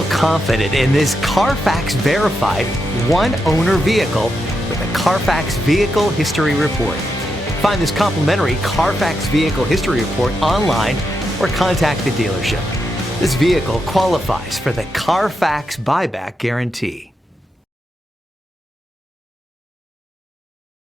Feel confident in this Carfax verified one-owner vehicle with a Carfax Vehicle History Report. Find this complimentary Carfax Vehicle History Report online or contact the dealership. This vehicle qualifies for the Carfax Buyback Guarantee.